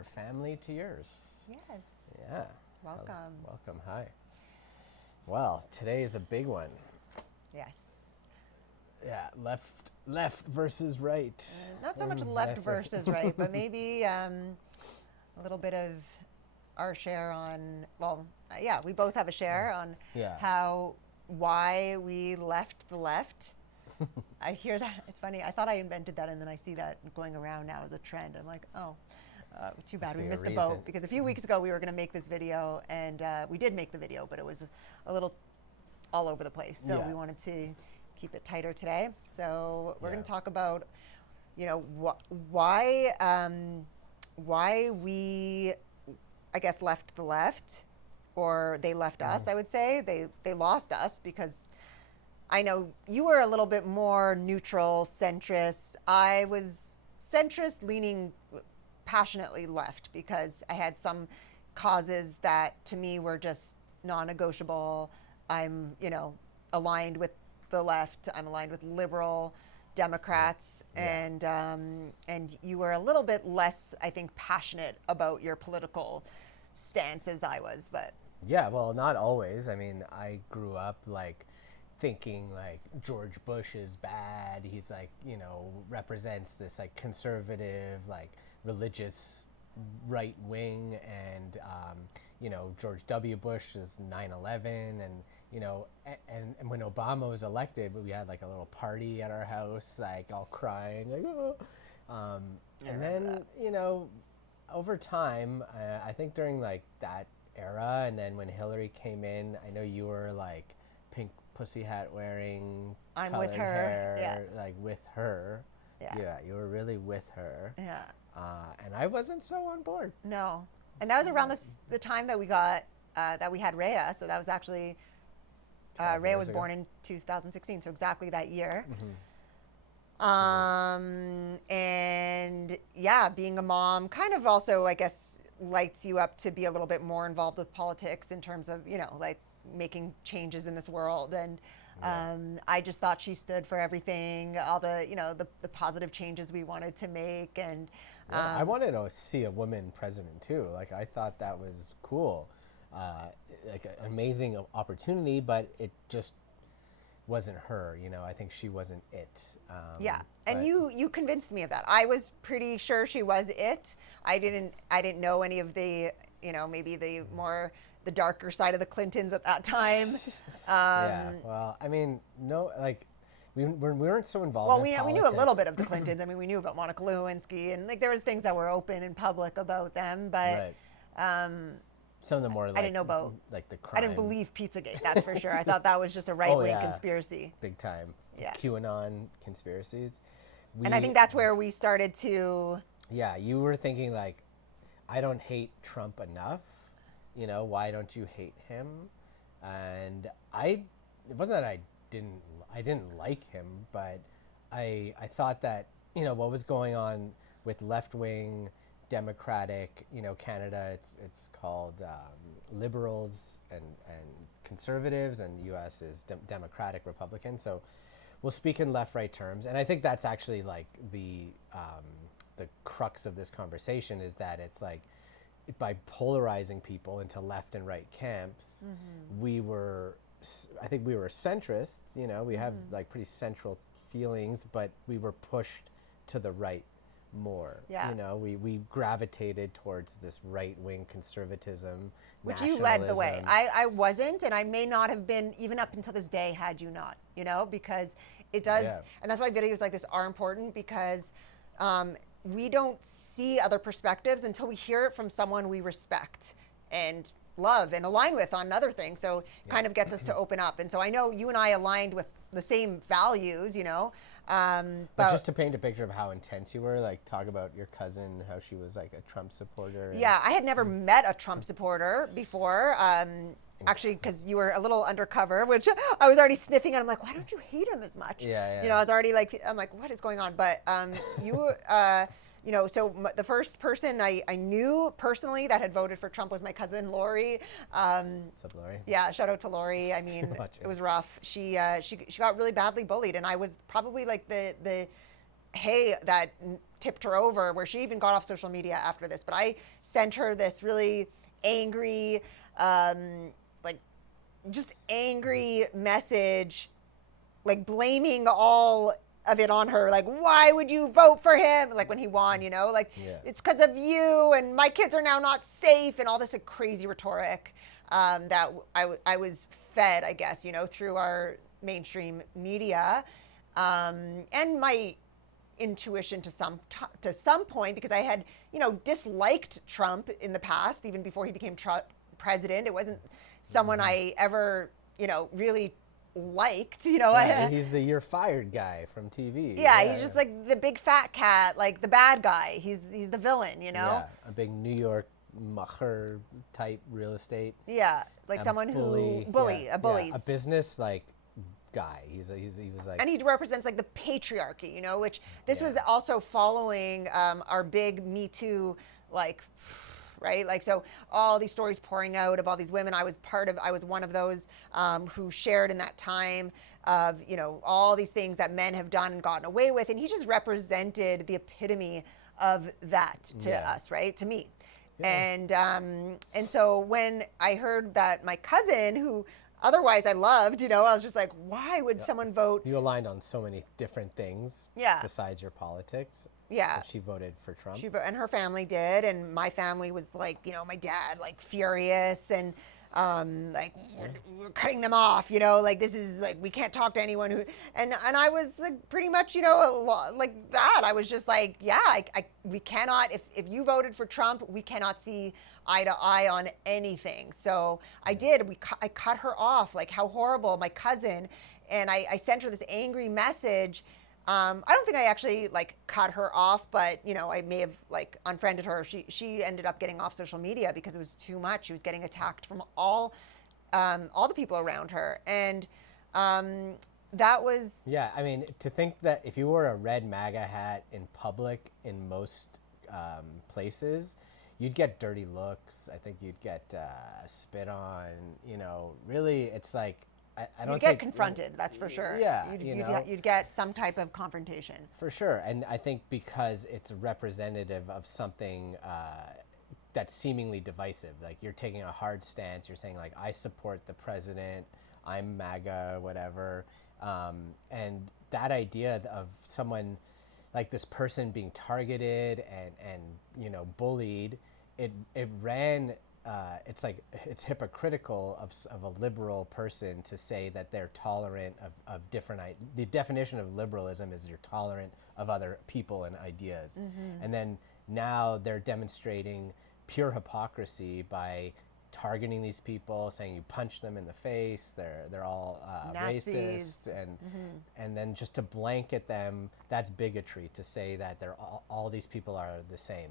our family to yours. Yes. Yeah. Welcome. Welcome. Hi. Well, today is a big one. Yes. Yeah, left versus right. Not so much left versus right, but maybe a little bit of our share on, we both have a share on why we left the left. I hear that. It's funny. I thought I invented that, and then I see that going around now as a trend. I'm like, too bad we missed the boat, because a few weeks ago we were going to make this video, and we did make the video, but it was a little all over the place. So we wanted to keep it tighter today. So we're going to talk about, why we, I guess, left the left, or they left us. I would say they lost us, because I know you were a little bit more neutral, centrist. I was centrist, leaning passionately left, because I had some causes that to me were just non-negotiable. I'm, aligned with the left. I'm aligned with liberal Democrats, and you were a little bit less, I think, passionate about your political stance as I was. But yeah, well, not always. I mean, I grew up thinking George Bush is bad. He's represents this conservative, religious right wing, and George W. Bush is 9/11, and and when Obama was elected, we had a little party at our house, all crying, and then over time, I think during that era, and then when Hillary came in, I know you were pink pussy hat wearing, I'm with her, hair, with her. Yeah, you were really with her. Yeah. And I wasn't so on board. No. And that was around the time that we got, that we had Rhea. So that was actually, Rhea was born in 2016, so exactly that year. And yeah, being a mom kind of also, I guess, lights you up to be a little bit more involved with politics in terms of, making changes in this world. And I just thought she stood for everything, all the, the positive changes we wanted to make. And I wanted to see a woman president too. I thought that was cool, an amazing opportunity, but it just wasn't her. I think she wasn't it. And you convinced me of that. I was pretty sure she was it. I didn't know any of the, maybe the more the darker side of the Clintons at that time. Well, I mean, no, we weren't so involved. Well, we knew a little bit of the Clintons. I mean, we knew about Monica Lewinsky, and there was things that were open in public about them, but some of the more I didn't know about the crime. I didn't believe Pizzagate. That's for sure. I thought that was just a right-wing conspiracy. Big time. Yeah. QAnon conspiracies. And I think that's where we started to. Yeah, you were thinking I don't hate Trump enough. Why don't you hate him? And it wasn't that I didn't like him, but I thought that, what was going on with left-wing Democratic, Canada, it's called liberals and conservatives, and U.S. is Democratic Republican. So we'll speak in left-right terms. And I think that's actually the crux of this conversation, is that it's by polarizing people into left and right camps, I think we were centrists, we have pretty central feelings, but we were pushed to the right more. Yeah. We gravitated towards this right-wing conservatism, which you led the way. I wasn't, and I may not have been even up until this day had you not, because it does, and that's why videos like this are important, because we don't see other perspectives until we hear it from someone we respect and love and align with on other things. So it kind of gets us to open up. And so I know you and I aligned with the same values, but just to paint a picture of how intense you were, talk about your cousin, how she was a Trump supporter. Yeah, I had never met a Trump supporter before. Actually, because you were a little undercover, which I was already sniffing at. I'm like, why don't you hate him as much? Yeah. I was already I'm like, what is going on? But you, the first person I knew personally that had voted for Trump was my cousin Lori. What's up, Lori? Yeah, shout out to Lori. I mean, it was rough. She got really badly bullied, and I was probably the that tipped her over, where she even got off social media after this. But I sent her this really angry, like just angry message, like blaming all of it on her. Like, why would you vote for him? Like when he won, like it's because of you and my kids are now not safe and all this crazy rhetoric that I was fed, I guess, through our mainstream media, and my intuition to some point, because I had disliked Trump in the past, even before he became president. It wasn't someone I ever really liked. He's the "you're fired" guy from TV. He's just like the big fat cat, like the bad guy. He's the villain. Yeah, a big New York macher type real estate. Yeah, like someone a bully, a business like guy. He was like, and he represents like the patriarchy, which this was also following our big Me Too, like, right? Like, so all these stories pouring out of all these women. I was one of those who shared in that time of, all these things that men have done and gotten away with. And he just represented the epitome of that to us, right? To me. Yeah. And so when I heard that my cousin, who otherwise I loved, I was just like, why would someone vote? You aligned on so many different things besides your politics. Yeah. She voted for Trump. And her family did. And my family was like, my dad, like furious and like we're cutting them off, like this is like, we can't talk to anyone who, and I was like pretty much, like that. I was just like, we cannot, if you voted for Trump, we cannot see eye to eye on anything. So I did, I cut her off, like how horrible, my cousin. And I sent her this angry message. I don't think I actually like cut her off, but I may have like unfriended her. She ended up getting off social media because it was too much. She was getting attacked from all the people around her, and that was I mean, to think that if you wore a red MAGA hat in public in most places, you'd get dirty looks. I think you'd get spit on. Really, it's like. I don't you'd get confronted, that's for sure. Yeah, you'd get some type of confrontation. For sure, and I think because it's representative of something that's seemingly divisive. Like you're taking a hard stance. You're saying like, I support the president. I'm MAGA, whatever. And that idea of someone like this person being targeted and bullied, it ran. It's hypocritical of a liberal person to say that they're tolerant of different. The definition of liberalism is you're tolerant of other people and ideas, and then now they're demonstrating pure hypocrisy by targeting these people, saying you punch them in the face, they're all racist, and then just to blanket them, that's bigotry to say that they're all these people are the same.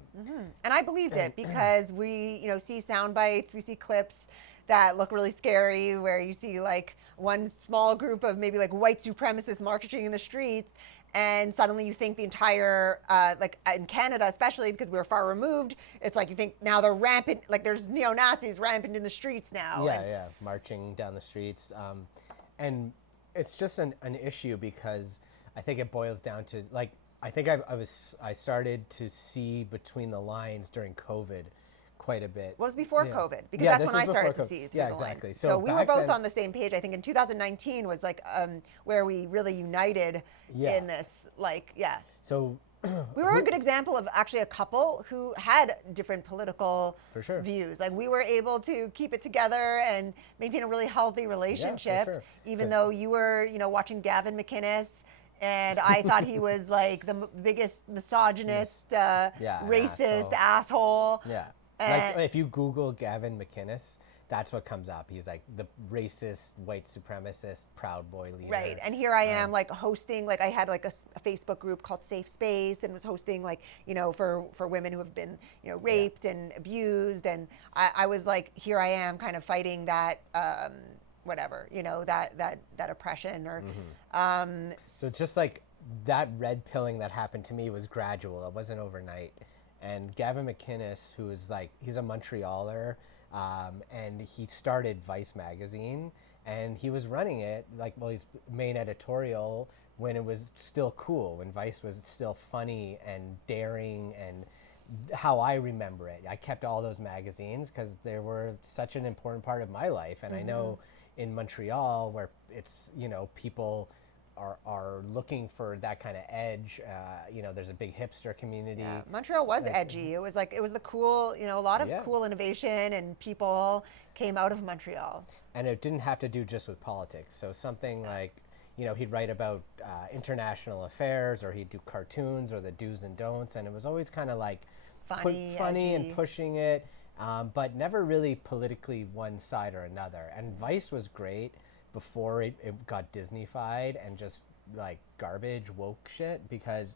And I believed it because we see sound bites, we see clips that look really scary where you see like one small group of maybe like white supremacists marching in the streets, and suddenly you think the entire, like in Canada especially, because we're far removed, it's like you think now they're rampant, like there's neo-Nazis rampant in the streets now. Marching down the streets. And it's just an issue because I think it boils down to, like, I think I started to see between the lines during COVID quite a bit. Well, it was before COVID, because that's when I started to see through the exactly. lines. So we were both on the same page. I think in 2019 was like where we really united in this, So we were a good example of actually a couple who had different political views. Like we were able to keep it together and maintain a really healthy relationship, even though you were, watching Gavin McInnes. And I thought he was like the biggest misogynist, racist asshole. Yeah. Like if you Google Gavin McInnes, that's what comes up. He's like the racist, white supremacist, Proud Boy leader. Right. And here I am like hosting, like I had like a Facebook group called Safe Space and was hosting like, for women who have been, raped and abused. And I was like, here I am kind of fighting that, whatever, that oppression or. So just like that red pilling that happened to me was gradual. It wasn't overnight. And Gavin McInnes, who is like, he's a Montrealer, and he started Vice magazine, and he was running it, like, his main editorial when it was still cool, when Vice was still funny and daring, and how I remember it. I kept all those magazines because they were such an important part of my life. And I know in Montreal, where it's, people are looking for that kind of edge, there's a big hipster community. Yeah, Montreal was edgy. It was the cool, a lot of cool innovation, and people came out of Montreal. And it didn't have to do just with politics. So something like, he'd write about international affairs, or he'd do cartoons or the do's and don'ts. And it was always kind of like funny and pushing it, but never really politically one side or another. And Vice was great before it got Disneyfied and just like garbage woke shit, because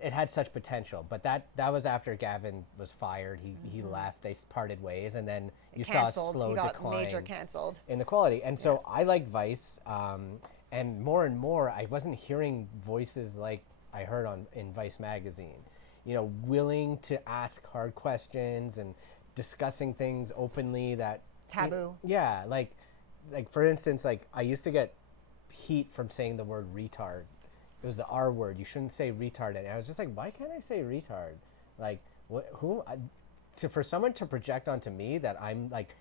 it had such potential. But that was after Gavin was fired. He left. They parted ways, and then you saw a slow decline major canceled in the quality. And so I liked Vice, and more I wasn't hearing voices like I heard in Vice magazine, willing to ask hard questions and discussing things openly that taboo. Yeah, like for instance, like I used to get heat from saying the word retard. It was the R word. You shouldn't say retard. And I was just like, why can't I say retard? Like, for someone to project onto me that I'm like,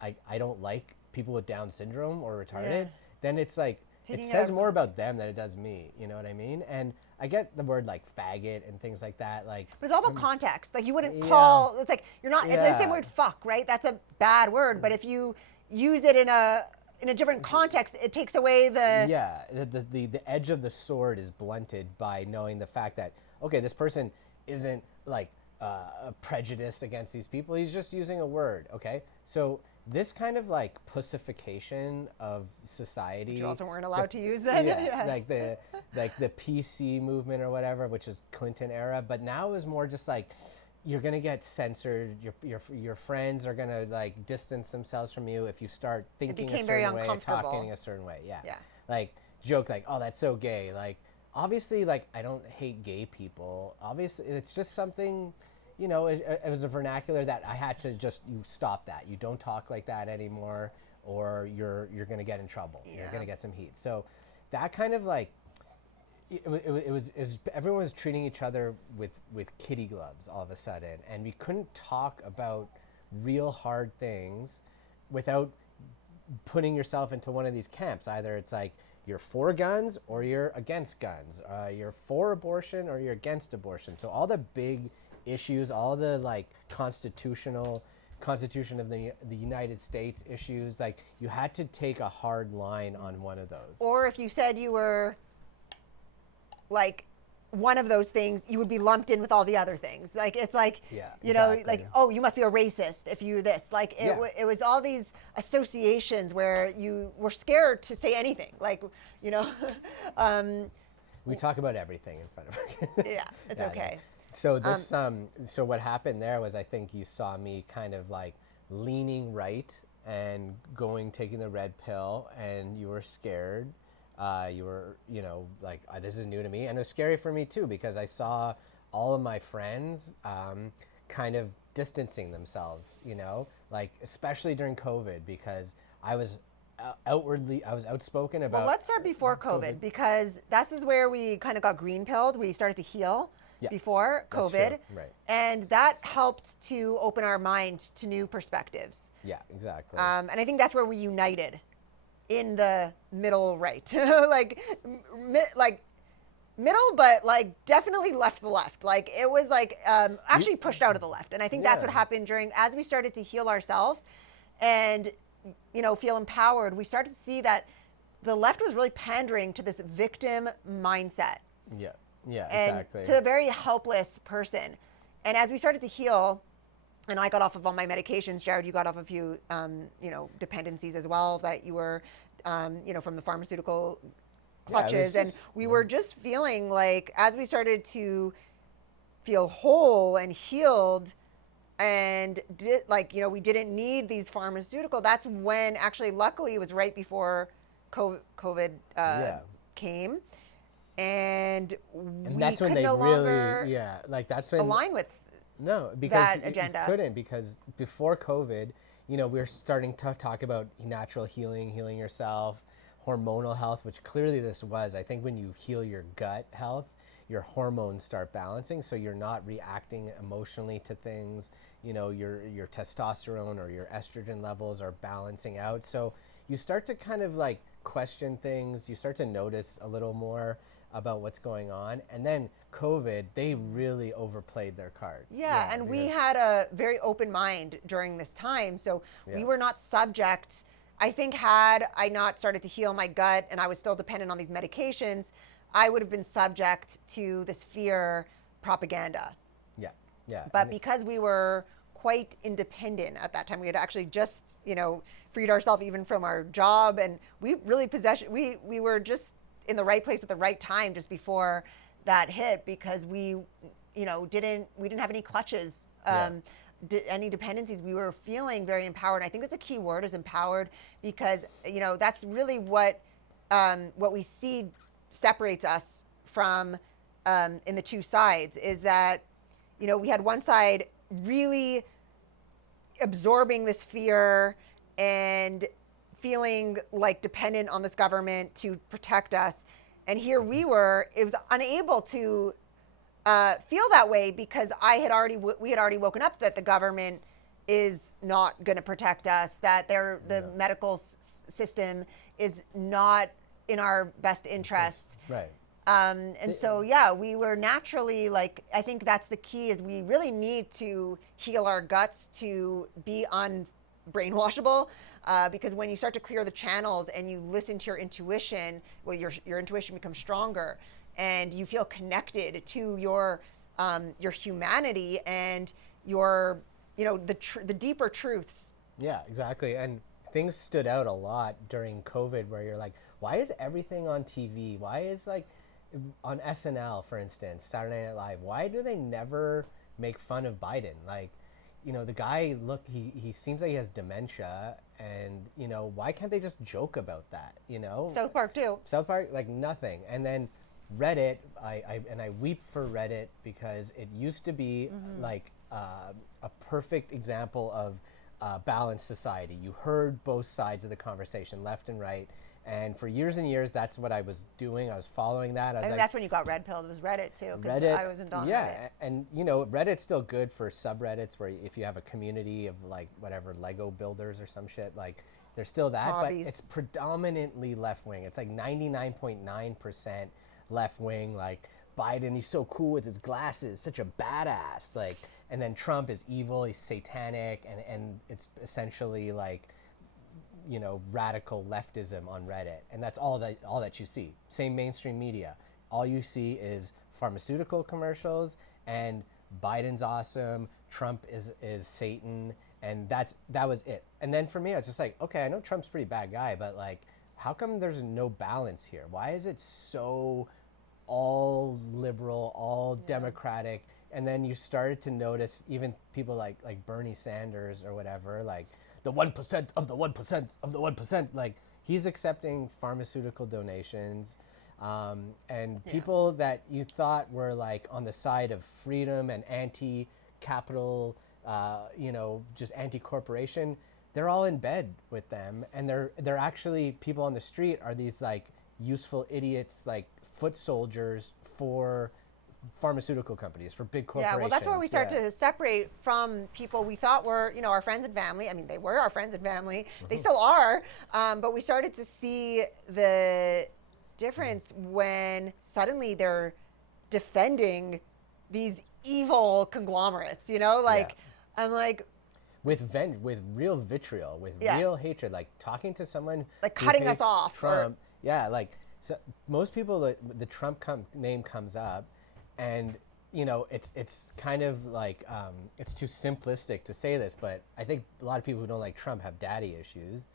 I don't like people with Down syndrome or retarded, then it's like, it says more about them than it does me. You know what I mean? And I get the word like faggot and things like that. Like, but it's all about context. Like, you wouldn't call. It's like you're not. It's the same word, fuck, right? That's a bad word. But if you use it in a different context, it takes away the the edge of the sword is blunted by knowing the fact that, okay, this person isn't like prejudiced against these people. He's just using a word. Okay, so this kind of like pussification of society, which you also weren't allowed to use then. Like the PC movement or whatever, which was Clinton era, but now is more just like, you're gonna get censored. Your friends are gonna like distance themselves from you if you start thinking a certain way, talking a certain way. Yeah. Like joke like, oh, that's so gay. Like, obviously, like, I don't hate gay people. Obviously, it's just something, it was a vernacular that I had to just, you stop that. You don't talk like that anymore, or you're gonna get in trouble. Yeah. You're gonna get some heat. So that kind of like, it was everyone was treating each other with kitty gloves all of a sudden, and we couldn't talk about real hard things without putting yourself into one of these camps. Either it's like you're for guns or you're against guns, you're for abortion or you're against abortion. So all the big issues, all the like Constitution of the United States issues, like you had to take a hard line on one of those. Or if you said you were like one of those things, you would be lumped in with all the other things. Like, it's like, like, oh, you must be a racist if you're this. Like, it was all these associations where you were scared to say anything. Like, we talk about everything in front of her. Yeah, it's okay. So this, so what happened there was, I think you saw me kind of like leaning right and taking the red pill, and you were scared. You were, like, this is new to me. And it was scary for me too, because I saw all of my friends kind of distancing themselves, like especially during COVID, because I was outspoken about. Well, let's start before COVID, because this is where we kind of got green pilled. We started to heal before COVID. Right. And that helped to open our mind to new perspectives. Yeah, exactly. And I think that's where we united. In the middle right, like middle, but like definitely left the left. Like, it was like actually pushed out of the left. And I think that's what happened as we started to heal ourselves and, feel empowered. We started to see that the left was really pandering to this victim mindset. Yeah, and exactly. To a very helpless person. And as we started to heal, and I got off of all my medications. Jared, you got off a few, dependencies as well that you were, from the pharmaceutical clutches. And we were just feeling like, as we started to feel whole and healed and we didn't need these pharmaceutical, that's when actually, luckily, it was right before COVID came. And that's we when could they no really, longer that's when align with No, because that agenda. You couldn't, because before COVID, we were starting to talk about natural healing yourself, hormonal health, which clearly this was. I think when you heal your gut health, your hormones start balancing, so you're not reacting emotionally to things. You know, your testosterone or your estrogen levels are balancing out. So you start to kind of like question things. You start to notice a little more about what's going on. And then COVID, they really overplayed their card. Yeah, and we had a very open mind during this time. So we were not subject. I think had I not started to heal my gut and I was still dependent on these medications, I would have been subject to this fear propaganda. Yeah, yeah. But because we were quite independent at that time, we had actually just, freed ourselves even from our job, and we really we were just in the right place at the right time just before that hit, because we didn't have any clutches, any dependencies. We were feeling very empowered. And I think that's a key word, is empowered, because that's really what we see separates us from in the two sides, is that we had one side really absorbing this fear and feeling like dependent on this government to protect us, and here we was unable to feel that way, because we had already woken up that the government is not going to protect us, that the medical system is not in our best interest. Right. And so, we were naturally like, I think that's the key, is we really need to heal our guts to be unbrainwashable, because when you start to clear the channels and you listen to your intuition, well, your intuition becomes stronger, and you feel connected to your humanity and your, the deeper truths. Yeah, exactly. And things stood out a lot during COVID, where you're like, why is everything on TV? Why is like on SNL, for instance, Saturday Night Live, why do they never make fun of Biden? Like, the guy, look, he seems like he has dementia, and, why can't they just joke about that, South Park too. South Park, like nothing. And then Reddit, I weep for Reddit, because it used to be like a perfect example of balanced society. You heard both sides of the conversation, left and right. And for years and years, that's what I was doing. I was following that. I think that's when you got red pilled. It was Reddit too, because I wasn't on Reddit. Yeah, and Reddit's still good for subreddits, where if you have a community of like whatever Lego builders or some shit, like there's still that. Hobbies. But it's predominantly left wing. It's like 99.9% left wing. Like Biden, he's so cool with his glasses, such a badass. Like, and then Trump is evil, he's satanic, and it's essentially like, radical leftism on Reddit. And that's all that you see. Same mainstream media. All you see is pharmaceutical commercials and Biden's awesome, Trump is Satan, and that was it. And then for me, I was just like, okay, I know Trump's a pretty bad guy, but like, how come there's no balance here? Why is it so all liberal, all democratic? And then you started to notice even people like Bernie Sanders or whatever, like the 1% of the 1% of the 1%, like he's accepting pharmaceutical donations, and people that you thought were like on the side of freedom and anti-capital, just anti-corporation, they're all in bed with them, and they're actually, people on the street are these like useful idiots, like foot soldiers for pharmaceutical companies, for big corporations. Yeah, well, that's where we start to separate from people we thought were, our friends and family. I mean, they were our friends and family. They still are. But we started to see the difference when suddenly they're defending these evil conglomerates, I'm like, with real vitriol, with real hatred, like talking to someone like cutting us off. Trump, so most people, the Trump name comes up, and it's kind of like it's too simplistic to say this, but I think a lot of people who don't like Trump have daddy issues.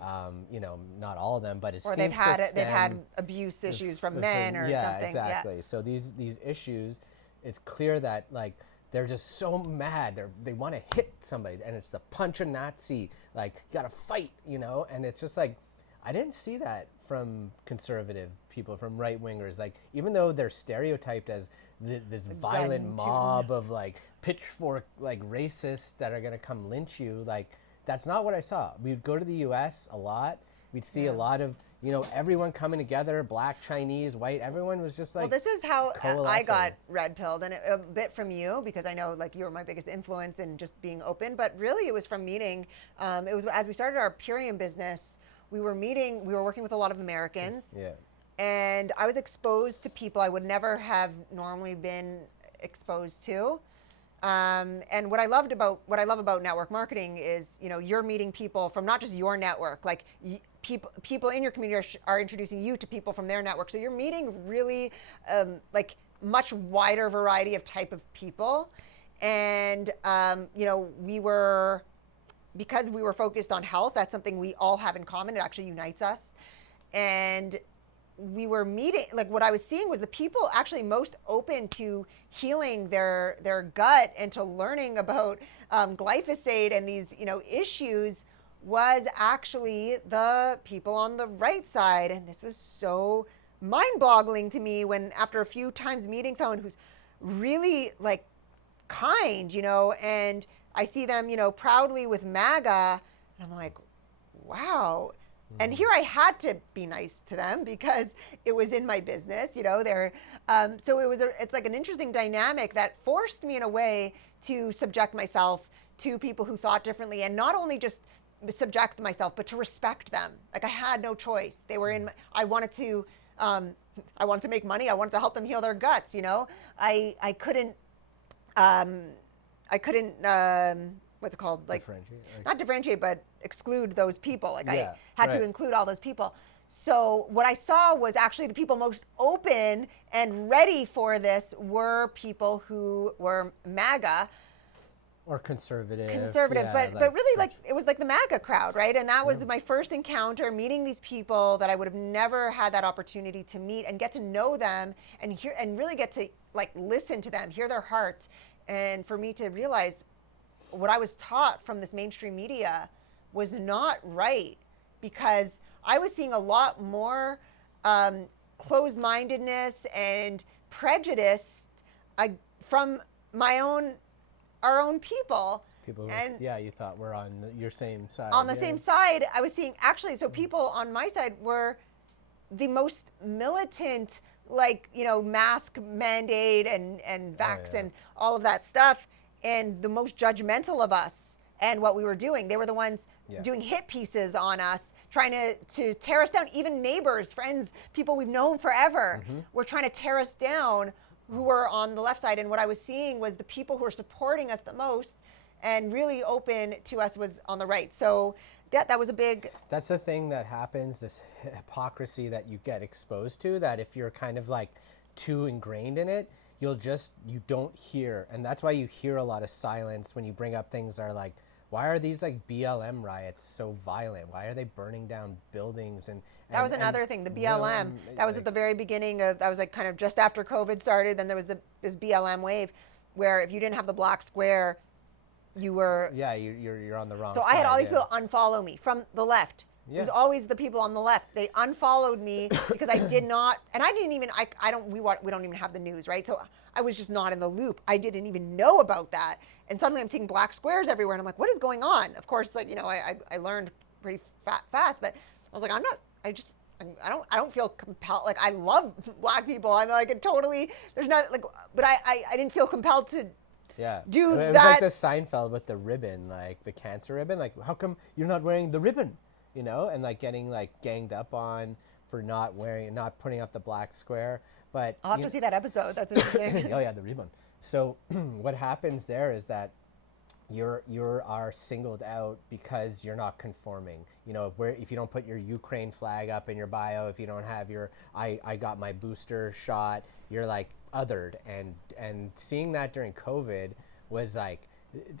Not all of them, but it or seems they've had abuse issues from men or something. Yeah, exactly. So these issues, it's clear that like they're just so mad. They want to hit somebody, and it's the punch a Nazi. Like, you gotta fight, and it's just like, I didn't see that from conservative people, from right wingers. Like, even though they're stereotyped as this violent mob of like pitchfork like racists that are gonna come lynch you, like that's not what I saw. We'd go to the U.S. a lot, We'd see a lot of, everyone coming together, black, Chinese, white, everyone was just like, well, this is how I coalescing. got red pilled, and a bit from you, because I know like you were my biggest influence in just being open. But really, it was from meeting. It was as we started our Purium business. We were working with a lot of Americans. Yeah. And I was exposed to people I would never have normally been exposed to. And what I love about network marketing is, you're meeting people from not just your network, like people in your community are introducing you to people from their network. So you're meeting really like much wider variety of type of people. And, because we were focused on health, that's something we all have in common. It actually unites us. And we were meeting, like what I was seeing was the people actually most open to healing their gut and to learning about glyphosate and these issues was actually the people on the right side. And this was so mind-boggling to me when after a few times meeting someone who's really like kind, and I see them, proudly with MAGA, and I'm like, wow. And here I had to be nice to them because it was in my business, they're, so it's like an interesting dynamic that forced me in a way to subject myself to people who thought differently, and not only just subject myself, but to respect them. Like I had no choice. They were I wanted to make money. I wanted to help them heal their guts. I couldn't, what's it called? Like not differentiate, but exclude those people. Like I had to include all those people. So what I saw was actually the people most open and ready for this were people who were MAGA. Or conservative, but really like it was like the MAGA crowd, right? And that was my first encounter, meeting these people that I would have never had that opportunity to meet and get to know them and hear and really get to like listen to them, hear their heart, and for me to realize what I was taught from this mainstream media was not right, because I was seeing a lot more closed-mindedness and prejudice from our own people. People and you thought were on your same side. On the same side, I was seeing actually, so people on my side were the most militant, like, mask mandate and vax and all of that stuff, and the most judgmental of us and what we were doing. They were the ones doing hit pieces on us, trying to tear us down. Even neighbors, friends, people we've known forever were trying to tear us down, who were on the left side. And what I was seeing was the people who were supporting us the most and really open to us was on the right. So that was a big... That's the thing that happens, this hypocrisy that you get exposed to, that if you're kind of like too ingrained in it, you don't hear. And that's why you hear a lot of silence when you bring up things that are like, why are these like BLM riots so violent? Why are they burning down buildings? And that was another thing, the BLM. That was at the very beginning of, that was like kind of just after COVID started. Then there was this BLM wave where if you didn't have the black square, you were... Yeah, you're on the wrong side. So I had all these people unfollow me from the left. It was always the people on the left. They unfollowed me because I did not, and I didn't even, we don't even have the news, right? So I was just not in the loop. I didn't even know about that. And suddenly I'm seeing black squares everywhere, and I'm like, what is going on? Of course, like, I learned pretty fast, but I was like, I don't feel compelled. Like, I love black people. I'm like, totally, there's not like, but I didn't feel compelled to do that. It was like the Seinfeld with the ribbon, like the cancer ribbon. Like, how come you're not wearing the ribbon? And like getting like ganged up on for not putting up the black square. But I'll have to see that episode. That's interesting. Oh yeah, the ribbon. So what happens there is that you are singled out because you're not conforming. If you don't put your Ukraine flag up in your bio, if you don't have your I got my booster shot, you're like othered. And seeing that during COVID was like,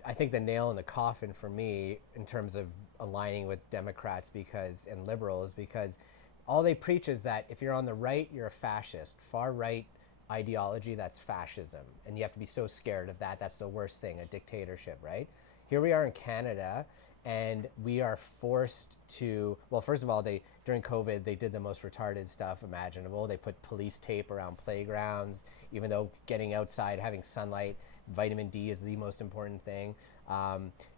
I think the nail in the coffin for me in terms of aligning with Democrats and liberals, because all they preach is that if you're on the right, you're a fascist. Far right ideology, that's fascism. And you have to be so scared of that. That's the worst thing, a dictatorship, right? Here we are in Canada, and we are forced to, well, first of all, during COVID, they did the most retarded stuff imaginable. They put police tape around playgrounds, even though getting outside, having sunlight, vitamin D is the most important thing.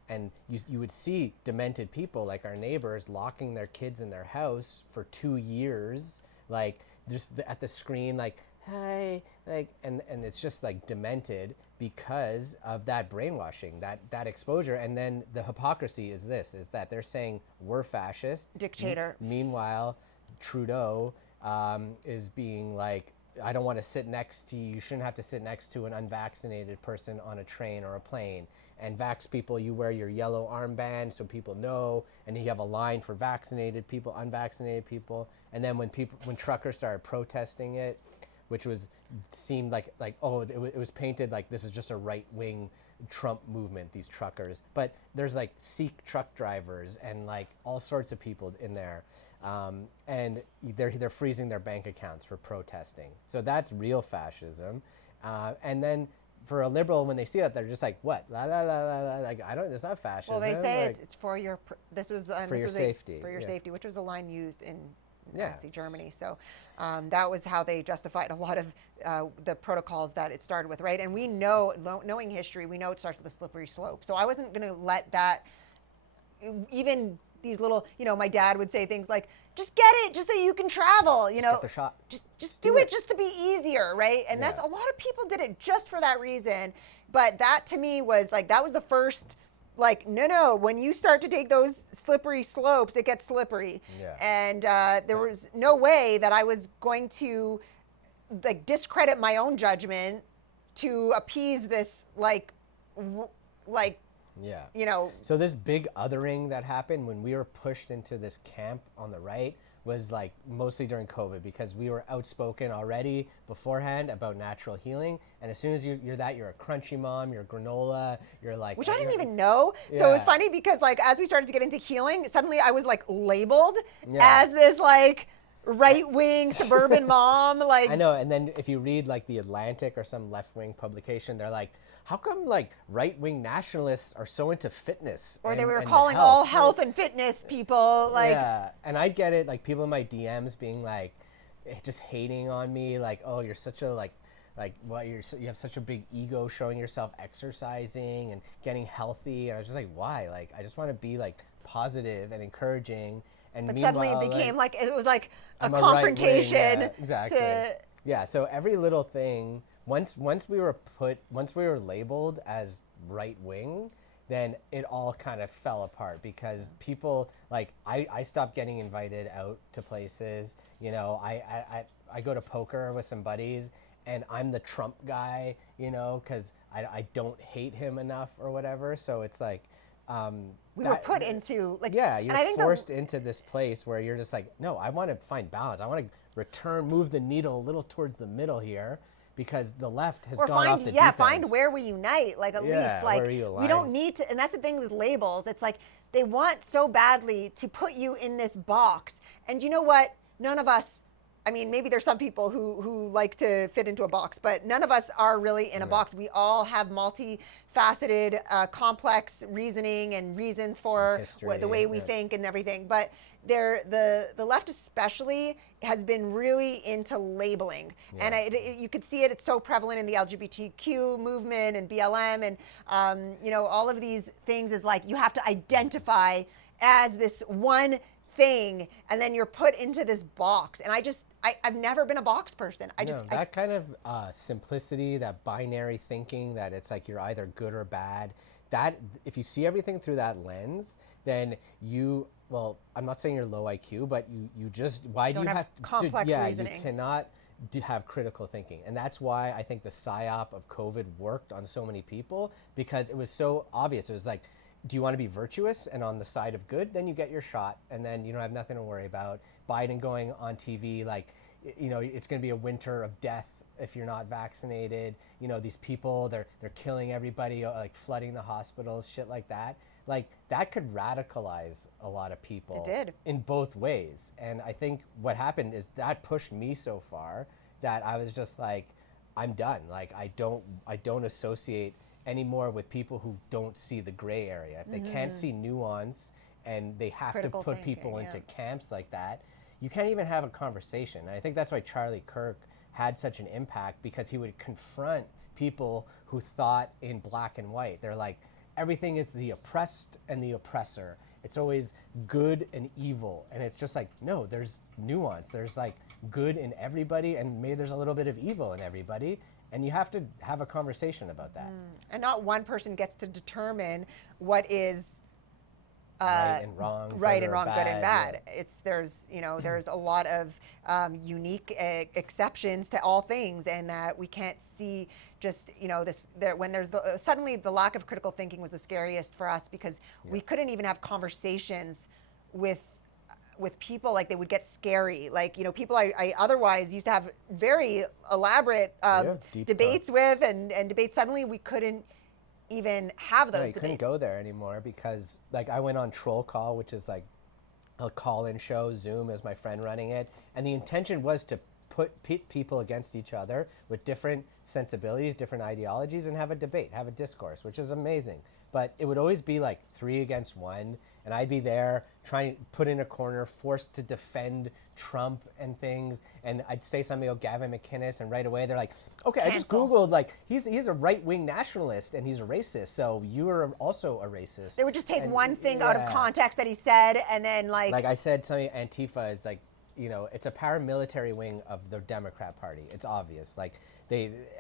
And you would see demented people like our neighbors locking their kids in their house for 2 years, like just at the screen, like, hi, like, and it's just like demented because of that brainwashing, that exposure. And then the hypocrisy is that they're saying we're fascist. Dictator. Meanwhile, Trudeau is being like, I don't want to sit next to you. You shouldn't have to sit next to an unvaccinated person on a train or a plane. And vax people, you wear your yellow armband so people know, and you have a line for vaccinated people, unvaccinated people. And then when truckers started protesting it, which seemed like it was painted like this is just a right-wing Trump movement, these truckers. But there's like Sikh truck drivers and like all sorts of people in there. And they're freezing their bank accounts for protesting. So that's real fascism. And then for a liberal, when they see that, they're just like, what? La, la, la, la, la. Like, it's not fascism. Well, they say like, it's for your, for your safety. For your safety, which was a line used in Yeah. Nazi Germany. So that was how they justified a lot of the protocols that it started with, right? And we know, knowing history, we know it starts with a slippery slope. So I wasn't going to let that, even these little, my dad would say things like, just get it, just so you can travel, Get the shot. Just do it just to be easier, right? And that's a lot of people did it just for that reason. But that to me was like, that was the first, like, no, when you start to take those slippery slopes, it gets slippery. Yeah. And there was no way that I was going to like discredit my own judgment to appease this Yeah. So this big othering that happened when we were pushed into this camp on the right was like mostly during COVID, because we were outspoken already beforehand about natural healing. And as soon as you're a crunchy mom, you're granola, you're like... Which I didn't even know. Yeah. So it's funny because like as we started to get into healing, suddenly I was like labeled as this like right-wing suburban mom. Like, I know. And then if you read like The Atlantic or some left-wing publication, they're like, how come like right-wing nationalists are so into fitness? Or they were calling all health and fitness people like... Yeah, and I get it, like people in my DMs being like, just hating on me, like, oh, you're such a you have such a big ego showing yourself exercising and getting healthy. And I was just like, why? Like, I just want to be like positive and encouraging. And but suddenly it became like it was like a confrontation. Yeah, exactly. Yeah, so every little thing... Once we were labeled as right wing, then it all kind of fell apart, because people like I stopped getting invited out to places. I go to poker with some buddies, and I'm the Trump guy, because I don't hate him enough or whatever. So it's like we were put into like you're forced into this place where you're just like, no, I want to find balance. I want to move the needle a little towards the middle here. Because the left has gone off the deep end. Find where we unite, like at least, like we don't need to, and that's the thing with labels. It's like they want so badly to put you in this box. And you know what? None of us, I mean, maybe there's some people who like to fit into a box, but none of us are really in a box. We all have multifaceted, complex reasoning and reasons for the way we think and everything. But the left especially has been really into labeling, and you could see it. It's so prevalent in the LGBTQ movement and BLM, and all of these things is like you have to identify as this one thing, and then you're put into this box. And I've never been a box person. That kind of simplicity, that binary thinking, that it's like you're either good or bad. That if you see everything through that lens, then well, I'm not saying you're low IQ, but you just, why do you have complex reasoning? You cannot have critical thinking. And that's why I think the psyop of COVID worked on so many people, because it was so obvious. It was like, do you want to be virtuous and on the side of good? Then you get your shot, and then you don't have nothing to worry about. Biden going on TV like, it's going to be a winter of death if you're not vaccinated. These people, they're killing everybody, like flooding the hospitals, shit like that. Like, that could radicalize a lot of people. It did. In both ways. And I think what happened is that pushed me so far that I was just like, I'm done. Like, I don't associate anymore with people who don't see the gray area. If they can't see nuance and they have Critical to put thinking, people into camps like that, you can't even have a conversation. And I think that's why Charlie Kirk had such an impact, because he would confront people who thought in black and white. They're like, everything is the oppressed and the oppressor. It's always good and evil. And it's just like, no, there's nuance. There's like good in everybody, and maybe there's a little bit of evil in everybody. And you have to have a conversation about that. And not one person gets to determine what is right and wrong, good and bad. Yeah. It's there's a lot of unique exceptions to all things, and that we can't see just when there's suddenly the lack of critical thinking was the scariest for us, because we couldn't even have conversations with people. Like, they would get scary. Like, people I otherwise used to have very elaborate debates with and debates, suddenly we couldn't even have those debates. Couldn't go there anymore, because like I went on Troll Call, which is like a call-in show. Zoom is my friend running it, and the intention was to pit people against each other with different sensibilities, different ideologies, and have a debate, have a discourse, which is amazing. But it would always be like 3 against 1, and I'd be there trying to put in a corner, forced to defend Trump and things, and I'd say something about Gavin McInnes, and right away they're like, okay, I just Googled, like, he's a right-wing nationalist and he's a racist, so you are also a racist. They would just take one thing out of context that he said, and then like I said, something Antifa is like, it's a paramilitary wing of the Democrat Party. It's obvious. Like,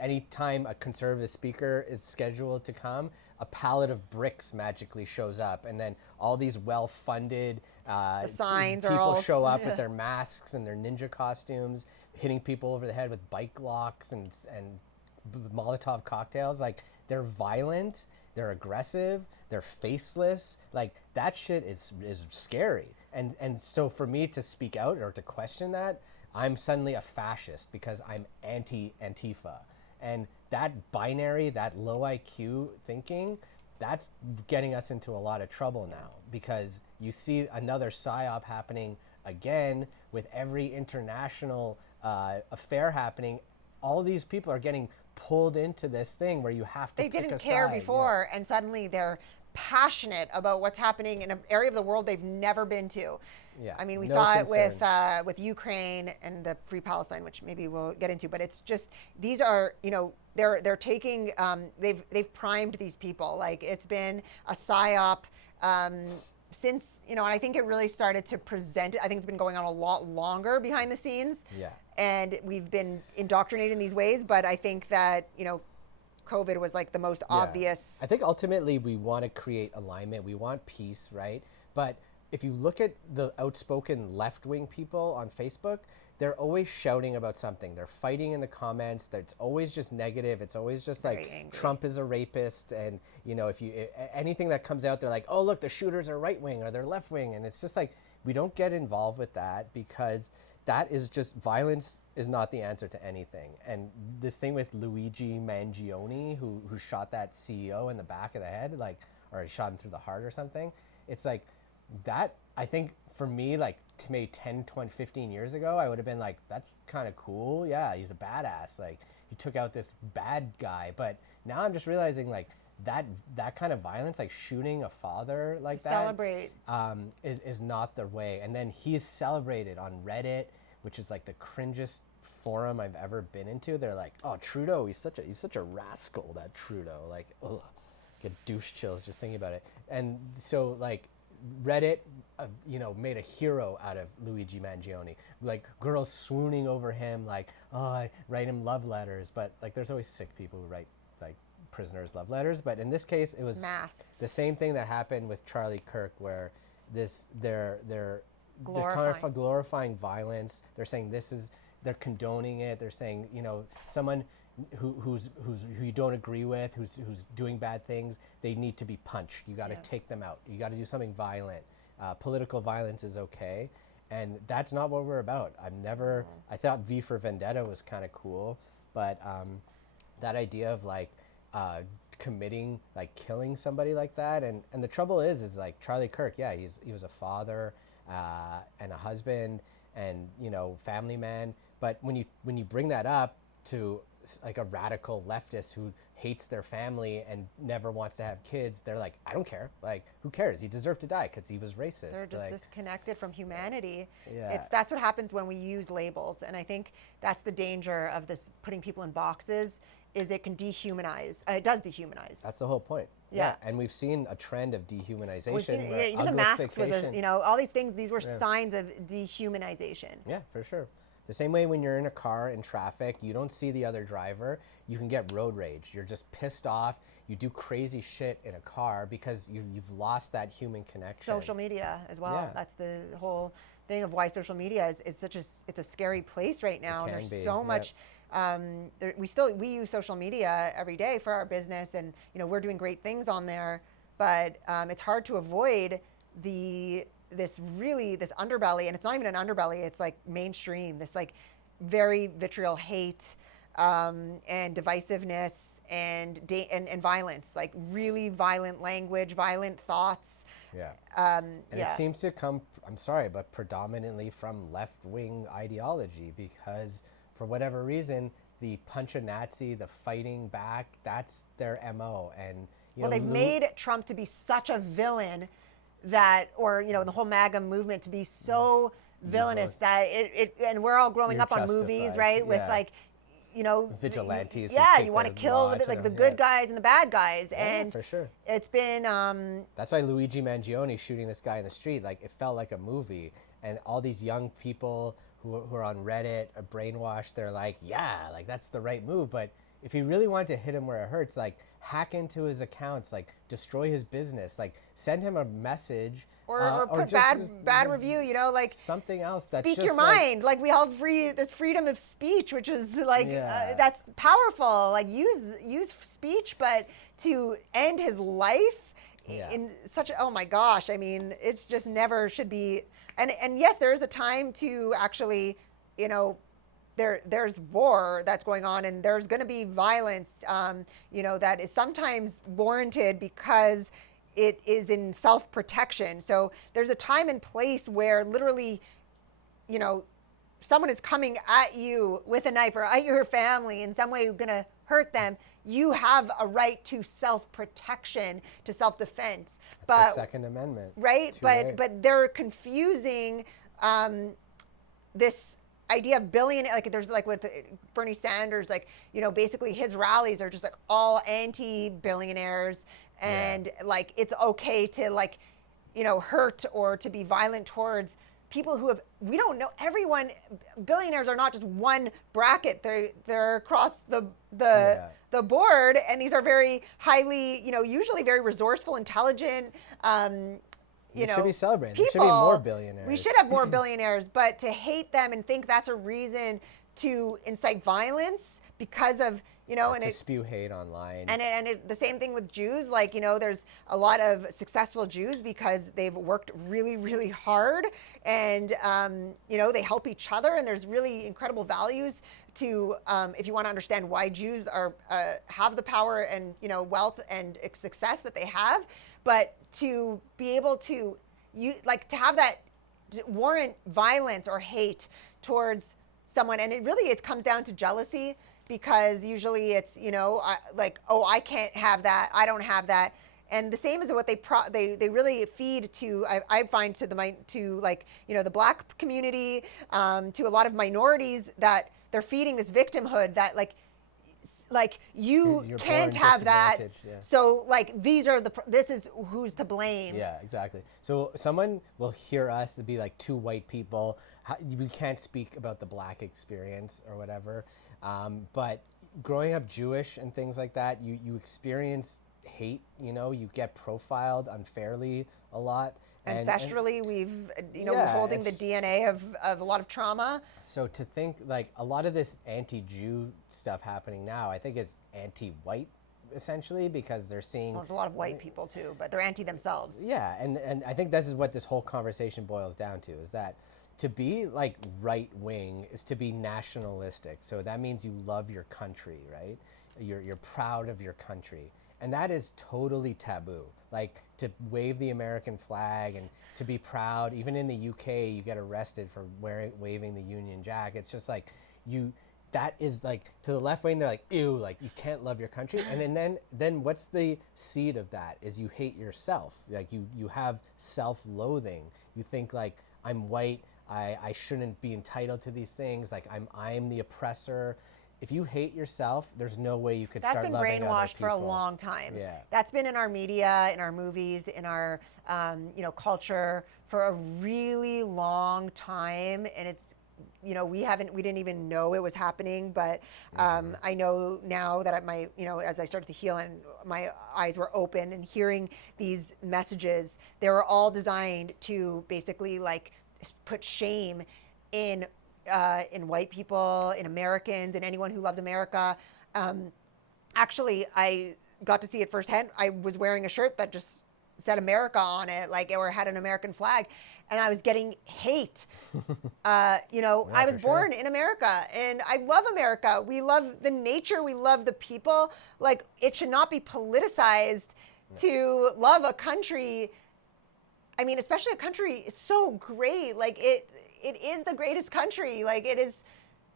anytime a conservative speaker is scheduled to come, a pallet of bricks magically shows up, and then all these well-funded the signs people show up with their masks and their ninja costumes, hitting people over the head with bike locks and Molotov cocktails. Like, they're violent, they're aggressive, they're faceless. Like, that shit is scary. And so for me to speak out or to question that, I'm suddenly a fascist because I'm anti-Antifa. And that binary, that low IQ thinking, that's getting us into a lot of trouble now, because you see another psyop happening again with every international affair happening. All these people are getting pulled into this thing where you have to They didn't care before, and suddenly they're passionate about what's happening in an area of the world they've never been to. Yeah, I mean, we saw it with Ukraine and the Free Palestine, which maybe we'll get into. But it's just, these are, they're taking, they've primed these people. Like, it's been a psyop since, and I think it really started to present. I think it's been going on a lot longer behind the scenes. Yeah. And we've been indoctrinated in these ways. But I think that, COVID was like the most obvious. I think ultimately we want to create alignment. We want peace, right? But if you look at the outspoken left-wing people on Facebook, they're always shouting about something. They're fighting in the comments. It's always just negative. It's always just like angry. Trump is a rapist. And, if anything that comes out, they're like, oh, look, the shooters are right-wing or they're left-wing. And it's just like, we don't get involved with that, because that is just, violence is not the answer to anything. And this thing with Luigi Mangione, who shot that CEO in the back of the head, like, or he shot him through the heart or something. It's like, that, I think for me, like, maybe 10, 20, 15 years ago, I would have been like, that's kind of cool. Yeah, he's a badass. Like, he took out this bad guy. But now I'm just realizing, like, that kind of violence, like shooting a father like that, celebrate, is not the way. And then he's celebrated on Reddit, which is like the cringest forum I've ever been into. They're like, oh, Trudeau, he's such a rascal, that Trudeau. Like, ugh, get douche chills just thinking about it. And so, like, Reddit, made a hero out of Luigi Mangione. Like, girls swooning over him, like, oh, I write him love letters. But like, there's always sick people who write like prisoners love letters. But in this case, it was the same thing that happened with Charlie Kirk, where they're glorifying violence. They're saying they're condoning it. They're saying, someone who you don't agree with, who's doing bad things, they need to be punched. You got to take them out. You got to do something violent. Political violence is okay, and that's not what we're about. I thought V for Vendetta was kind of cool, but that idea of like committing, like killing somebody like that, and the trouble is like Charlie Kirk, he was a father and a husband and family man, but when you bring that up to like a radical leftist who hates their family and never wants to have kids, they're like, I don't care. Like, who cares? He deserved to die because he was racist. They're just disconnected from humanity. Yeah. That's what happens when we use labels. And I think that's the danger of this, putting people in boxes, is it can dehumanize. It does dehumanize. That's the whole point. Yeah. And we've seen a trend of dehumanization. We've seen, where even the masks was, uglification- all these things. These were signs of dehumanization. Yeah, for sure. The same way when you're in a car in traffic, you don't see the other driver, you can get road rage. You're just pissed off. You do crazy shit in a car because you've lost that human connection. Social media as well. Yeah. That's the whole thing of why social media is such it's a scary place right now. It can There's be, so yep. much. We use social media every day for our business, and we're doing great things on there. But it's hard to avoid this underbelly, and it's not even an underbelly. It's like mainstream. This like very vitriol hate. And divisiveness and violence, like really violent language, violent thoughts. Yeah. It seems to come, I'm sorry, but predominantly from left-wing ideology, because for whatever reason, the punch a Nazi, the fighting back, that's their MO. And they've made Trump to be such a villain that, or the whole MAGA movement to be so villainous that and we're all growing up on movies, right? With like, vigilantes. You want to kill the good guys and the bad guys, and for sure. It's been. That's why Luigi Mangione shooting this guy in the street, like it felt like a movie, and all these young people who are on Reddit are brainwashed. They're like, yeah, like that's the right move. But if you really want to hit him where it hurts, like hack into his accounts, like destroy his business, like send him a message. Or put just, bad review, like something else. That's speak just your mind. Like we all this freedom of speech, which is like that's powerful. Like use speech, but to end his life in such oh my gosh, I mean, it's just never should be. And yes, there is a time to actually, there's war that's going on, and there's going to be violence, that is sometimes warranted because it is in self-protection. So there's a time and place where literally, someone is coming at you with a knife or at your family in some way going to hurt them. You have a right to self-protection, to self-defense. That's the Second Amendment. Right? But they're confusing this idea of billionaire, like there's like with Bernie Sanders, like, basically his rallies are just like all anti-billionaires. And like it's okay to like, hurt or to be violent towards people who have, we don't know, everyone, billionaires are not just one bracket. They're across the board, and these are very highly, usually very resourceful, intelligent, should be celebrated. There should be more billionaires. We should have more billionaires, but to hate them and think that's a reason to incite violence because of, and to spew hate online. And the same thing with Jews. Like, there's a lot of successful Jews because they've worked really, really hard, and, they help each other. And there's really incredible values to, if you want to understand why Jews are have the power and, wealth and success that they have, but to be able to, to have that warrant violence or hate towards someone. And it comes down to jealousy. Because usually it's, I can't have that. I don't have that. And the same is what they really feed to, I find to the Black community, to a lot of minorities, that they're feeding this victimhood that you can't have that. Yeah. So this is who's to blame. Yeah, exactly. So someone will hear us to be like two white people. We can't speak about the Black experience or whatever. But growing up Jewish and things like that, you experience hate, you get profiled unfairly a lot. Ancestrally, we're holding the DNA of a lot of trauma. So to think like a lot of this anti-Jew stuff happening now, I think is anti-white essentially, because they're seeing... Well, there's a lot of white people too, but they're anti themselves. Yeah, and I think this is what this whole conversation boils down to, is that to be like right wing is to be nationalistic. So that means you love your country, right? You're proud of your country. And that is totally taboo. Like to wave the American flag and to be proud, even in the UK, you get arrested for waving the Union Jack. It's just like that is like, to the left wing, they're like, ew, like you can't love your country. And then what's the seed of that is you hate yourself. Like you have self-loathing. You think like, I'm white, I shouldn't be entitled to these things. Like I'm the oppressor. if you hate yourself, there's no way you could That's start been loving other brainwashed for a people. long time. Yeah. That's been in our media, in our movies, in our culture for a really long time, and it's we didn't even know it was happening, but I know now that as I started to heal and my eyes were open and hearing these messages, they were all designed to basically like put shame in white people, in Americans, and anyone who loves America. Actually, I got to see it firsthand. I was wearing a shirt that just said America on it, or had an American flag, and I was getting hate. I was born in America, and I love America. We love the nature. We love the people. Like, it should not be politicized to love a country. I mean, especially a country is so great. Like, it is the greatest country. Like, it is.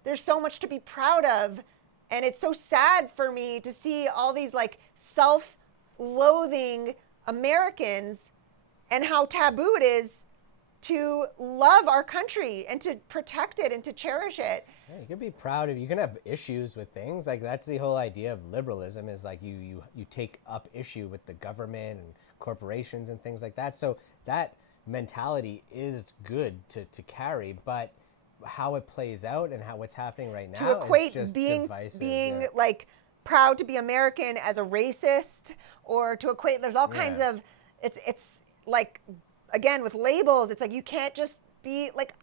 There's so much to be proud of, and it's so sad for me to see all these like self-loathing Americans and how taboo it is to love our country and to protect it and to cherish it. Yeah, you can be proud of. You can have issues with things. Like, that's the whole idea of liberalism, is like you take up issue with the government and corporations and things like that. So that mentality is good to carry, but how it plays out and what's happening right now to equate is just being divisive. like proud to be American as a racist, or to equate, there's all kinds of, it's like, again, with labels, it's like you can't just be like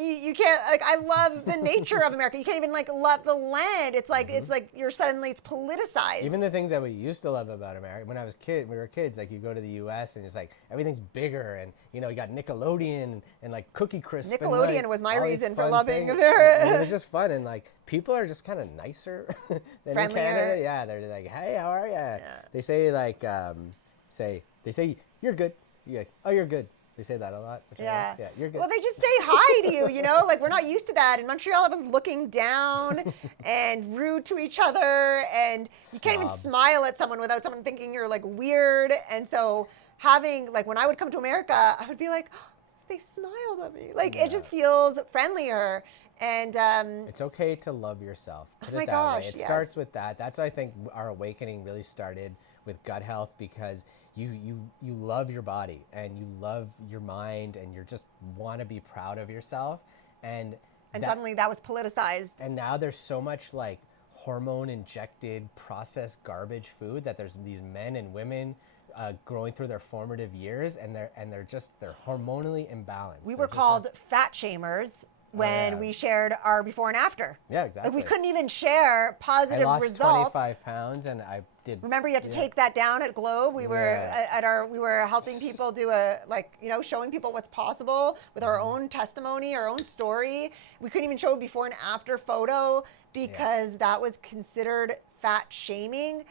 you can't, like, I love the nature of America. You can't even like love the land. It's like it's like it's politicized. Even the things that we used to love about America, when we were kids, like you go to the U.S. and it's like everything's bigger, and you got Nickelodeon and like Cookie Crisp. Nickelodeon and, was my reason for loving America. It was just fun, and like people are just kind of nicer than Friendlier. in Canada. Yeah, they're like, hey, how are you? Yeah. They say like, they say you're good. You're like, oh, you're good. They say that a lot. Yeah. Yeah, you're good. Well, they just say hi to you, like we're not used to that. In Montreal, everyone's looking down and rude to each other, and you can't even smile at someone without someone thinking you're like weird. And so having, like, when I would come to America, I would be like, oh, they smiled at me. Like, it just feels friendlier. And it's okay to love yourself. Put oh my it that gosh, way. It starts with that. That's why I think our awakening really started with gut health, because you love your body and you love your mind and you just want to be proud of yourself, and suddenly that was politicized. And now there's so much like hormone injected processed garbage food that there's these men and women growing through their formative years, and they're hormonally imbalanced. We were called fat shamers when we shared our before and after. Yeah, exactly. Like, we couldn't even share positive results. I lost 25 pounds, and I did. Remember, you had to take that down at Globe. We were we were helping people do showing people what's possible with our own testimony, our own story. We couldn't even show a before and after photo because that was considered fat shaming.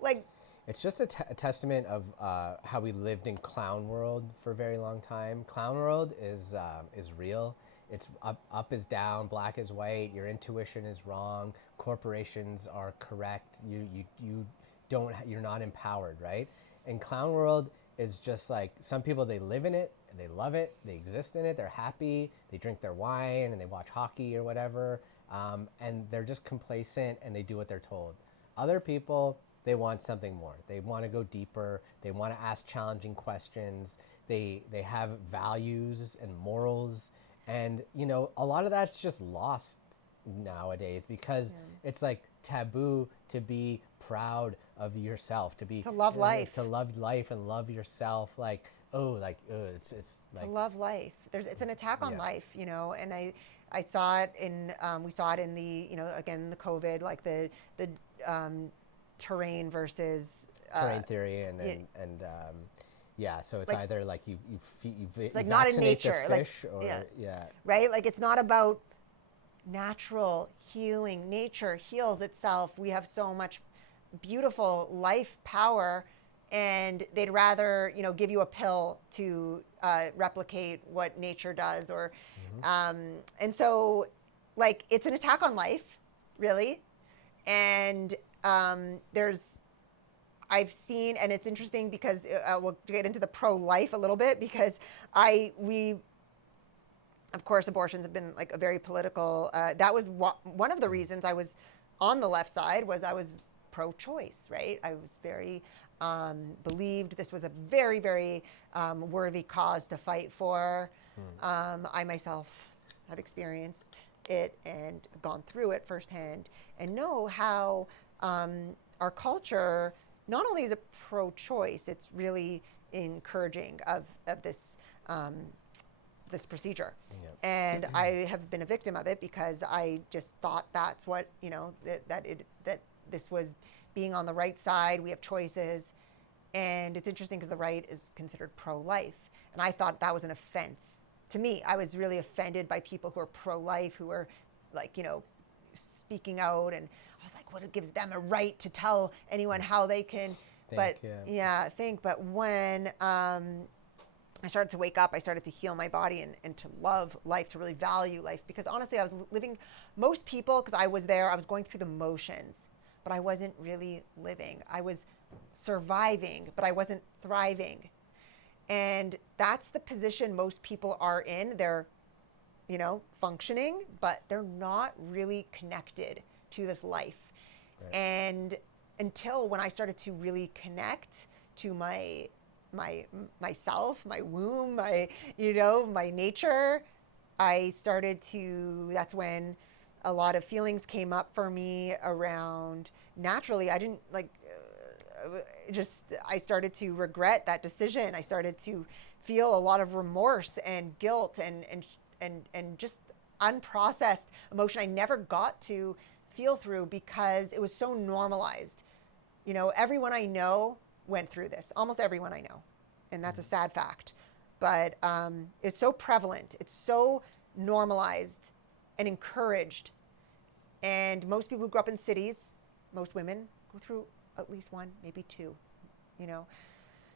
Like, it's just a testament of how we lived in clown world for a very long time. Clown world is real. It's up is down, black is white. Your intuition is wrong. Corporations are correct. You're not empowered, right? And clown world is just like, some people, they live in it, they love it, they exist in it, they're happy, they drink their wine and they watch hockey or whatever, and they're just complacent and they do what they're told. Other people, they want something more. They want to go deeper. They want to ask challenging questions. They have values and morals. And, a lot of that's just lost nowadays because it's like taboo to be proud of yourself, to love life, to love life and love yourself. Like, it's like, to love life. It's an attack on life, and I saw it in, we saw it in the, again, the COVID, like the terrain versus terrain theory and so it's like, either like you it's like not in nature, the fish, like, or right? Like, it's not about natural healing. Nature heals itself. We have so much beautiful life power, and they'd rather give you a pill to replicate what nature does, or and so, like, it's an attack on life, really. And I've seen, and it's interesting because we'll get into the pro-life a little bit, because of course, abortions have been like a very political. That was one of the reasons I was on the left side, was I was pro-choice, right? I was very believed this was a very, very worthy cause to fight for. I myself have experienced it and gone through it firsthand, and know how our culture not only is it pro-choice, it's really encouraging of this this procedure. Yep. And I have been a victim of it because I just thought that's what, you know, that this was being on the right side. We have choices. And it's interesting because the right is considered pro-life. And I thought that was an offense. To me, I was really offended by people who are pro-life, who are like, you know, speaking out. And I was like, what, it gives them a right to tell anyone how they can think. But when I started to wake up, I started to heal my body and to love life, to really value life. Because honestly, I was living, most people, because I was there, I was going through the motions, but I wasn't really living. I was surviving, but I wasn't thriving. And that's the position most people are in. They're, you know, functioning, but they're not really connected to this life. Right. And until when I started to really connect to myself, my womb, my nature, I started to, that's when a lot of feelings came up for me around, naturally, I didn't I started to regret that decision. I started to feel a lot of remorse and guilt and just unprocessed emotion I never got to feel through because it was so normalized. You know, everyone I know went through this, almost everyone I know. And that's a sad fact. But it's so prevalent. It's so normalized and encouraged. And most people who grew up in cities, most women go through at least one, maybe two. You know,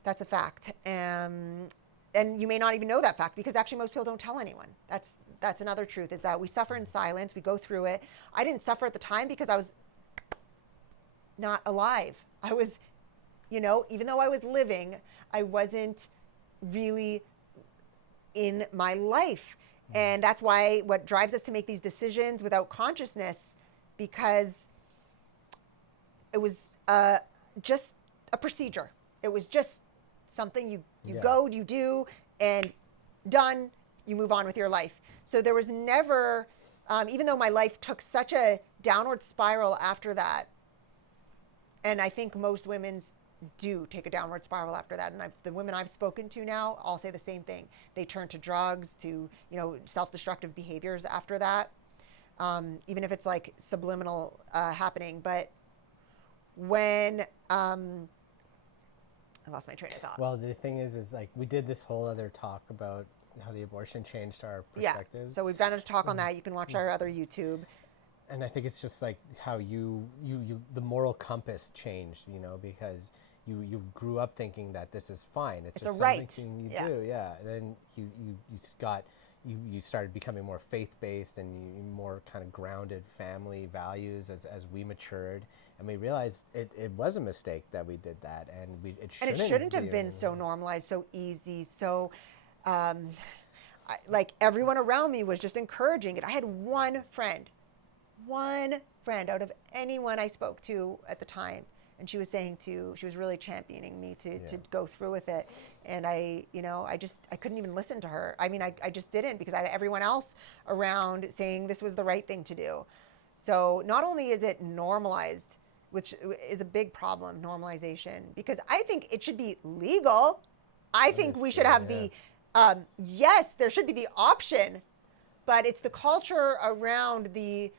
that's a fact. And you may not even know that fact because actually most people don't tell anyone. That's another truth, is that we suffer in silence. We go through it. I didn't suffer at the time because I was not alive. I was, you know, even though I was living, I wasn't really in my life. And that's why what drives us to make these decisions without consciousness, because it was just a procedure. It was just something you go, you do, and done, you move on with your life. So there was never, even though my life took such a downward spiral after that, and I think most women's do take a downward spiral after that. And the women I've spoken to now all say the same thing. They turn to drugs, to, you know, self-destructive behaviors after that, even if it's like subliminal happening. But when I lost my train of thought. Well, the thing is like we did this whole other talk about how the abortion changed our perspectives. Yeah, so we've done a talk on that. You can watch our other YouTube. And I think it's just like how you the moral compass changed, you know, because you grew up thinking that this is fine. It's just something you do, yeah. And then you started becoming more faith-based and more kind of grounded family values as we matured, and we realized it was a mistake that we did that, and it shouldn't have been so normalized, so easy, so like everyone around me was just encouraging it. I had one friend out of anyone I spoke to at the time, and she was really championing me to go through with it. And I couldn't even listen to her. I mean, I just didn't, because I had everyone else around saying this was the right thing to do. So not only is it normalized, which is a big problem, normalization, because I think it should be legal. I think we should have yes, there should be the option, but it's the culture around the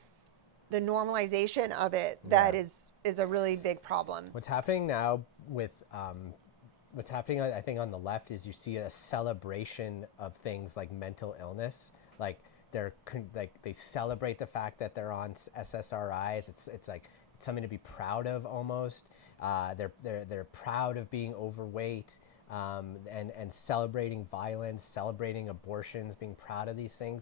normalization of it that is a really big problem. What's happening now with what's happening, I think, on the left is you see a celebration of things like mental illness. Like they celebrate the fact that they're on SSRIs. It's like it's something to be proud of almost. They're proud of being overweight. And celebrating violence, celebrating abortions, being proud of these things.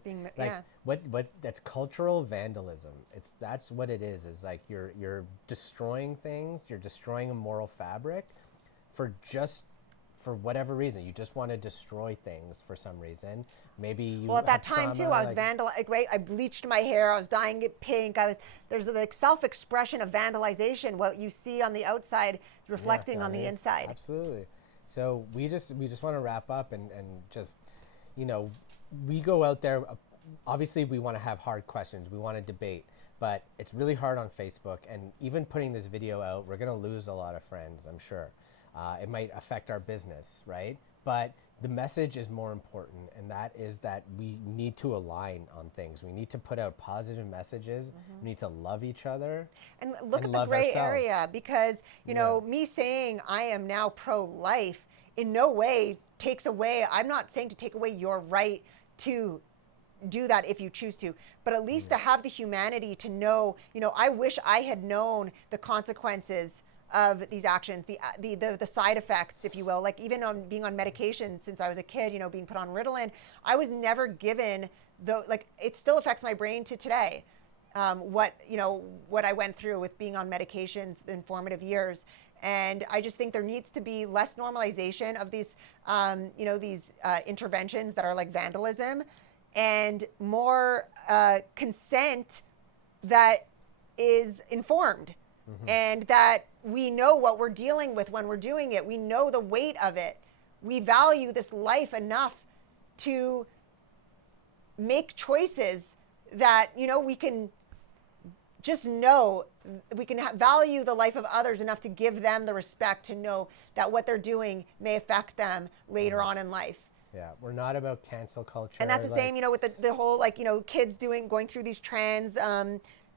What that's cultural vandalism. That's what it is. Is like you're destroying things. You're destroying a moral fabric for for whatever reason, you just want to destroy things for some reason. Maybe you Well, at that have time trauma, too, I was right? I bleached my hair. I was dyeing it pink. There's like self-expression of vandalization. What you see on the outside is reflecting on the inside. Absolutely. So we just want to wrap up and just, we go out there. Obviously, we want to have hard questions. We want to debate, but it's really hard on Facebook. And even putting this video out, we're going to lose a lot of friends, I'm sure. It might affect our business, right? But the message is more important, and that is that we need to align on things. We need to put out positive messages. We need to love each other. And look at the gray area, because, me saying I am now pro-life in no way takes away, I'm not saying to take away your right to do that if you choose to, but at least to have the humanity to know, I wish I had known the consequences of these actions, the side effects, if you will, like even on being on medication since I was a kid, being put on Ritalin, I was never given it still affects my brain to today. What I went through with being on medications in formative years. And I just think there needs to be less normalization of these, these interventions that are like vandalism, and more consent that is informed. And that we know what we're dealing with when we're doing it. We know the weight of it. We value this life enough to make choices that, we can just know we can value the life of others enough to give them the respect to know that what they're doing may affect them later on in life. Yeah, we're not about cancel culture. And that's the same, with the whole, kids going through these trans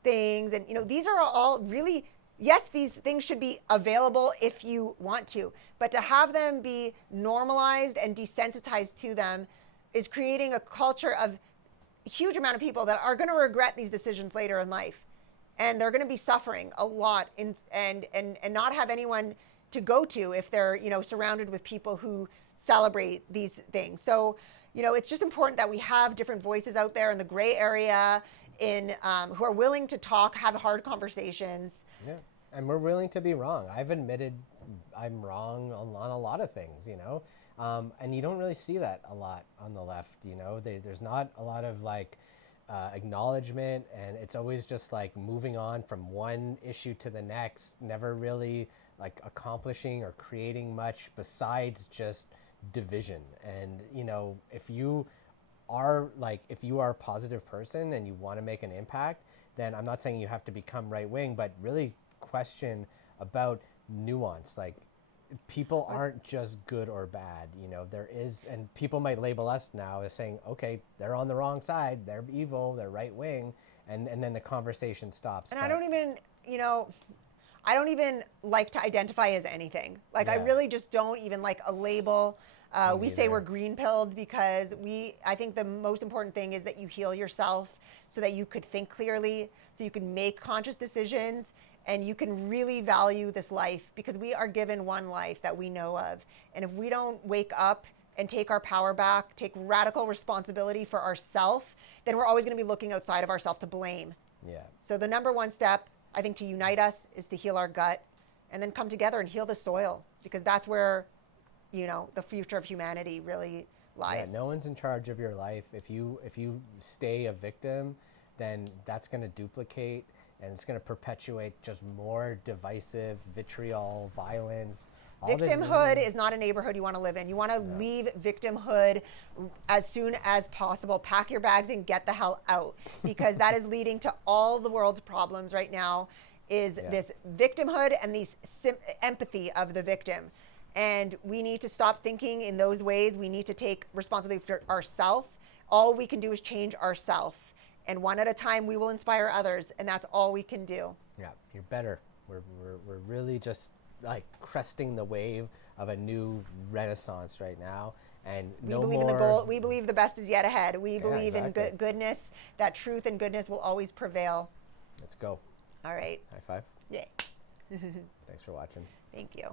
things. And, these are all really, yes, these things should be available if you want to, but to have them be normalized and desensitized to them is creating a culture of a huge amount of people that are going to regret these decisions later in life. And they're going to be suffering a lot and not have anyone to go to if they're, surrounded with people who celebrate these things. So, it's just important that we have different voices out there in the gray area, who are willing to talk, have hard conversations. Yeah, and we're willing to be wrong. I've admitted I'm wrong on a lot of things, and you don't really see that a lot on the left. There's not a lot of acknowledgement, and it's always just moving on from one issue to the next, never really accomplishing or creating much besides just division. And if you are a positive person and you want to make an impact, then I'm not saying you have to become right wing, but really question about nuance. People aren't just good or bad, there is, and people might label us now as saying, okay, they're on the wrong side, they're evil, they're right wing, and then the conversation stops. And I don't even like to identify as anything. I really just don't even like a label. We say we're green pilled because I think the most important thing is that you heal yourself so that you could think clearly, so you can make conscious decisions, and you can really value this life, because we are given one life that we know of. And if we don't wake up and take our power back, take radical responsibility for ourselves, then we're always going to be looking outside of ourselves to blame. Yeah. So the number one step, I think, to unite us is to heal our gut, and then come together and heal the soil, because that's where, the future of humanity really lies. Yeah, no one's in charge of your life. If you stay a victim, then that's going to duplicate, and it's going to perpetuate just more divisive vitriol, violence. Victimhood is not a neighborhood you want to live in. You want to leave victimhood as soon as possible. Pack your bags and get the hell out, because that is leading to all the world's problems right now, is this victimhood and this empathy of the victim. And we need to stop thinking in those ways. We need to take responsibility for ourselves. All we can do is change ourselves. And one at a time, we will inspire others. And that's all we can do. Yeah, you're better. We're really just cresting the wave of a new renaissance right now. And we believe in the goal. We believe the best is yet ahead. We believe in goodness, that truth and goodness will always prevail. Let's go. All right. High five. Yay. Thanks for watching. Thank you.